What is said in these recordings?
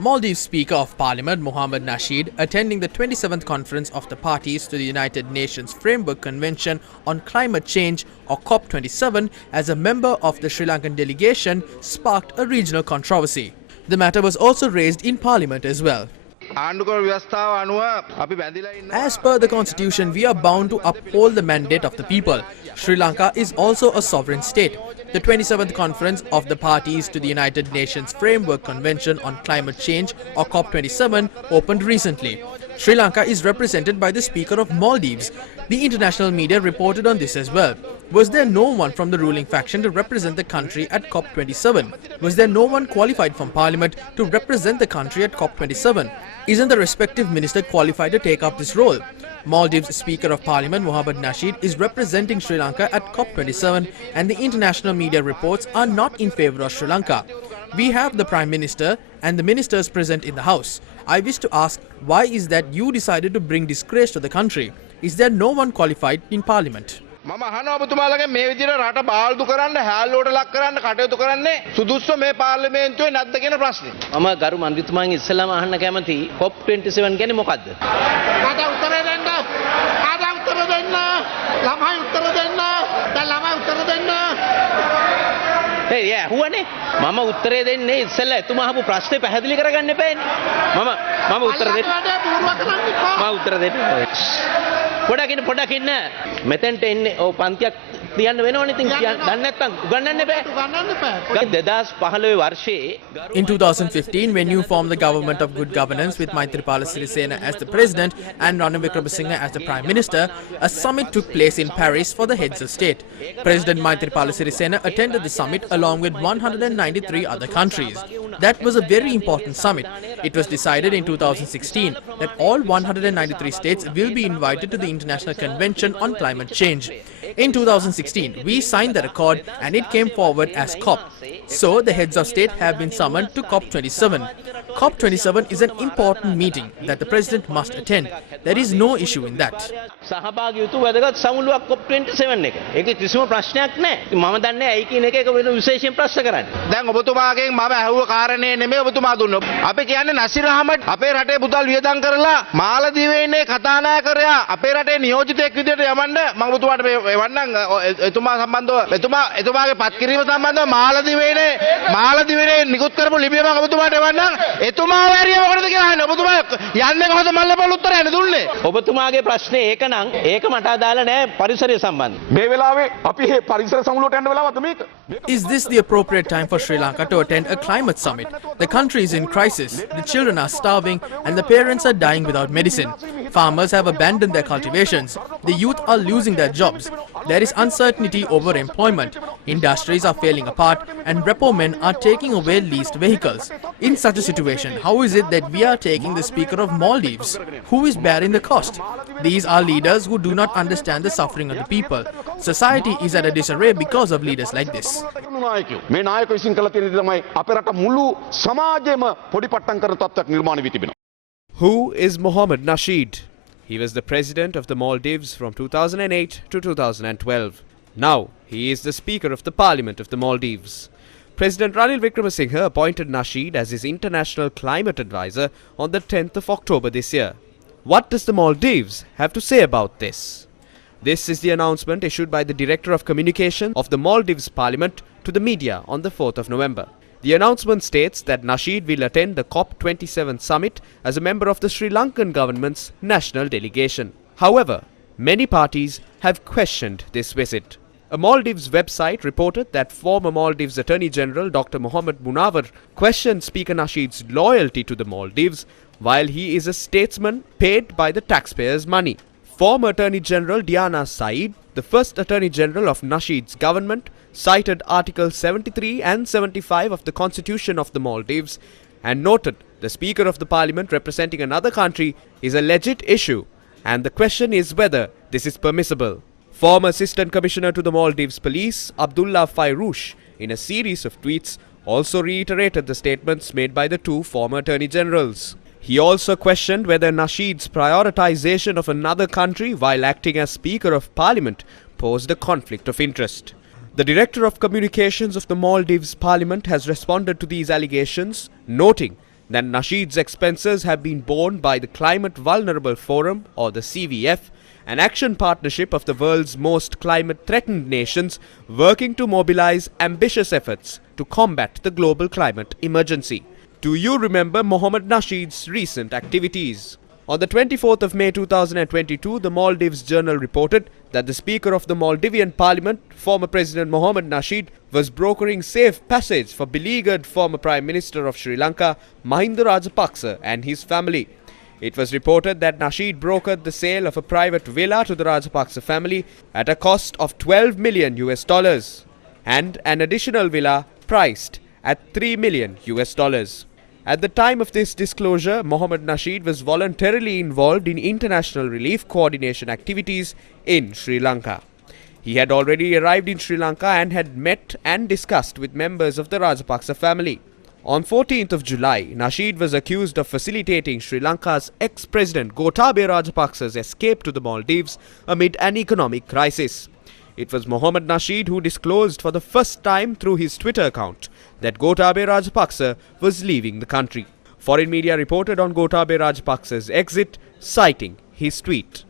Maldives Speaker of Parliament Mohammed Nasheed, attending the 27th conference of the parties to the United Nations Framework Convention on Climate Change or COP27 as a member of the Sri Lankan delegation, sparked a regional controversy. The matter was also raised in Parliament as well. As per the constitution, we are bound to uphold the mandate of the people. Sri Lanka is also a sovereign state. The 27th conference of the parties to the United Nations Framework Convention on Climate Change or COP27 opened recently. Sri Lanka is represented by the Speaker of Maldives. The international media reported on this as well. Was there no one from the ruling faction to represent the country at COP27? Was there no one qualified from Parliament to represent the country at COP27? Isn't the respective minister qualified to take up this role? Maldives Speaker of Parliament Mohammed Nasheed is representing Sri Lanka at COP27, and the international media reports are not in favour of Sri Lanka. We have the Prime Minister and the ministers present in the House. I wish to ask, why is that you decided to bring disgrace to the country? Is there no one qualified in Parliament? මම අහනවා ඔබතුමාලගේ මේ විදිහට රට බාල්දු කරන්න හැල්ලුවට ලක් කරන්න කටයුතු කරන්නේ සුදුස්සෝ මේ පාර්ලිමේන්තුවේ නැද්ද කියන ප්‍රශ්නේ. මම ගරු මන්ත්‍රීතුමාගෙන් ඉස්සෙල්ලාම අහන්න කැමති COP27 කියන්නේ මොකද්ද? ආදා උත්තර දෙන්න. ආදා උත්තර දෙන්න. ළමයි උත්තර දෙන්න. දැන් ළමයි උත්තර දෙන්න. ඒ ඇහුවනේ. මම උත්තරේ දෙන්නේ ඉස්සෙල්ලා එතුමා අහපු ප්‍රශ්නේ පැහැදිලි කරගන්න එපානේ. මම උත්තර දෙන්න. මම උත්තර දෙන්න. පොඩක් ඉන්න මෙතෙන්ට එන්නේ ඔව් පන්තියක් තියන්න වෙනවනේ ඉතින් දන්නේ නැත්නම් උගන්නන්න එපා 2015 වර්ෂයේ. In 2015, when you formed the government of good governance with Maithripala Sirisena as the president and Ranil Wickremesinghe as the prime minister, a summit took place in Paris for the heads of state. President Maithripala Sirisena attended the summit along with 193 other countries. That was a very important summit. It was decided in 2016 that all 193 states will be invited to the International Convention on Climate Change. In 2016, we signed that accord and it came forward as COP. So the heads of state have been summoned to COP27. COP27 is an important meeting that the president must attend. There is no issue in that. සහභාගී වූ වැදගත් සමුළුවක් COP27 එක. ඒකේ කිසිම ප්‍රශ්නයක් නැහැ. මම දන්නේ ඇයි කියන එක වෙන විශේෂයෙන් ප්‍රශ්න කරන්නේ. දැන් ඔබතුමාගෙන් මම අහුව කාරණේ නෙමෙයි ඔබතුමා දුන්නොත්. අපි කියන්නේ නසීර් අහමඩ් අපේ රටේ පුතල් වියදම් කරලා මාලදීවේ ඉන්නේ කතානායකරයා අපේ රටේ නියෝජිතයෙක් විදිහට යවන්න මම ඔබතුමාට එවන්නම් එතුමා සම්බන්ධව එතුමාගේ පත්කිරීම සම්බන්ධව මාලදීවේ නිකුත් කරපු ලිපිය මම ඔබතුමාට එවන්නම්. එතුමා වැරිය මොකටද කියලා අහන්නේ. ඔබතුමා යන්නේ කොහොමද මල්ලපොළ උත්තරයනේ දුන්නේ. ඔබතුමාගේ ප්‍රශ්නේ ඒක නම් ඒක මට අදාළ නැහැ පරිසරය සම්බන්ධ. මේ වෙලාවේ අපි මේ පරිසර සමුළුවට යන්න වෙලාවද මේක? Is this the appropriate time for Sri Lanka to attend a climate summit? The country is in crisis, the children are starving and the parents are dying without medicine. Farmers have abandoned their cultivations. The youth are losing their jobs. There is uncertainty over employment. Industries are falling apart and repo men are taking away leased vehicles. In such a situation, how is it that we are taking the Speaker of Maldives? Who is bearing the cost? These are leaders who do not understand the suffering of the people. Society is at a disarray because of leaders like this. මේ නායක විසින් කළ තියෙන දේ තමයි අපේ රට මුළු සමාජයේම පොඩිපට්ටම් කරන තත්ත්වයක් නිර්මාණය වී තිබෙනවා. Who is Mohammed Nasheed? He was the president of the Maldives from 2008 to 2012. Now, he is the Speaker of the Parliament of the Maldives. President Ranil Wickremesinghe appointed Nasheed as his international climate advisor on the 10th of October this year. What does the Maldives have to say about this? This is the announcement issued by the Director of Communication of the Maldives Parliament to the media on the 4th of November. The announcement states that Nasheed will attend the COP27 summit as a member of the Sri Lankan government's national delegation. However, many parties have questioned this visit. A Maldives website reported that former Maldives Attorney General Dr. Mohammed Munawar questioned Speaker Nasheed's loyalty to the Maldives while he is a statesman paid by the taxpayers' money. Former Attorney General Diana Saeed, the first Attorney General of Nasheed's government, cited Article 73 and 75 of the Constitution of the Maldives and noted the Speaker of the Parliament representing another country is a legit issue and the question is whether this is permissible. Former Assistant Commissioner to the Maldives Police, Abdullah Fairoush, in a series of tweets, also reiterated the statements made by the two former Attorney Generals. He also questioned whether Nasheed's prioritization of another country while acting as Speaker of Parliament posed a conflict of interest. The Director of Communications of the Maldives Parliament has responded to these allegations, noting that Nasheed's expenses have been borne by the Climate Vulnerable Forum, or the CVF, an action partnership of the world's most climate-threatened nations working to mobilize ambitious efforts to combat the global climate emergency. Do you remember Mohammed Nasheed's recent activities? On the 24th of May 2022, the Maldives Journal reported that the Speaker of the Maldivian Parliament, former President Mohammed Nasheed, was brokering safe passage for beleaguered former Prime Minister of Sri Lanka, Mahinda Rajapaksa, and his family. It was reported that Nasheed brokered the sale of a private villa to the Rajapaksa family at a cost of $12 million and an additional villa priced at $3 million. At the time of this disclosure, Mohammed Nasheed was voluntarily involved in international relief coordination activities in Sri Lanka. He had already arrived in Sri Lanka and had met and discussed with members of the Rajapaksa family. On 14th of July, Nasheed was accused of facilitating Sri Lanka's ex-president Gotabaya Rajapaksa's escape to the Maldives amid an economic crisis. It was Mohammed Nasheed who disclosed for the first time through his Twitter account that Gotabaya Rajapaksa was leaving the country. Foreign media reported on Gotabaya Rajapaksa's exit, citing his tweet.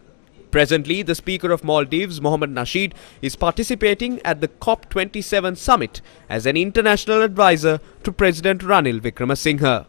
Presently, the Speaker of Maldives, Mohammed Nasheed, is participating at the COP27 summit as an international advisor to President Ranil Wickremesinghe.